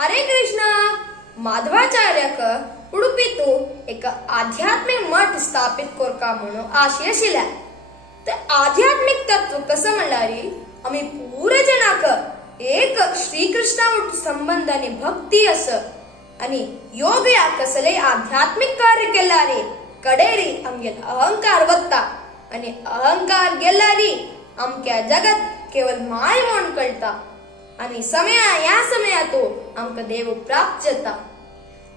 हरे कृष्णा. माधवाचार्याक उडुपीतू एक आध्यात्मिक मठ स्थापित कोरका म्हणून आशय आशिल्ल्या. ते आध्यात्मिक तत्व कसं म्हणल्यारी आम्ही पुरे जनाक एक श्रीकृष्णा संबंध आणि भक्ती असं आणि योग या कसले आध्यात्मिक कार्य केल्यारी कडेरी आमगे अहंकार वत्ता आणि अहंकार गेल्यारी आमक्या जगात केवळ माय म्हणून कळता आणि या समयातो आमका देव प्राप्त जाता.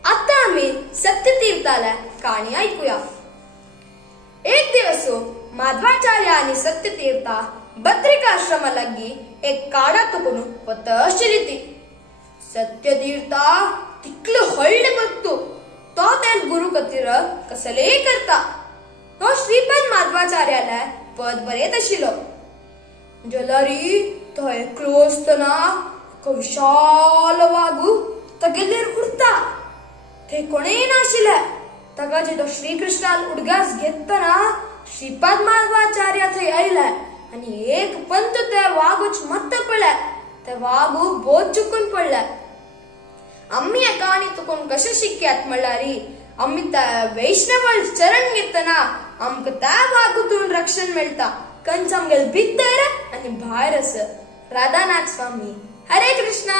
आता आम्ही सत्यतीर्थाला कहाणी ऐकूया. एक दिवस माधवाचार्य आणि सत्यतीर्था बद्रिकाश्रम लगी एक काडा तकून वत आशिल्ली. सत्यतीर्था तिकलं हळले बघतो तो त्या गुरु कतीर कसले करता. तो श्रीपाद माधवाचार्याला पद बरेत आशिल्लो. जलारी तो एकलो असतना विशाल वागू तगेलेर उडता. ते कोणेय नाशिल्ले. ताका जे तो श्रीकृष्णान उडगास घेतना श्रीपाद माधवाचार्य थंय आयले आणि एक पंत त्या वागूच मत्त पडले. ते वागू बोध चुकून पडले. आम्ही या कहाणीतून कशें शिकयात म्हणल्यारी आम्ही त्या वैष्णव चरण घेतना आमकां त्या वागूतून रक्षण मेळटा. कंच आमगेल भितर आणि भायर आस. राधानाथ स्वामी. हरे कृष्णा.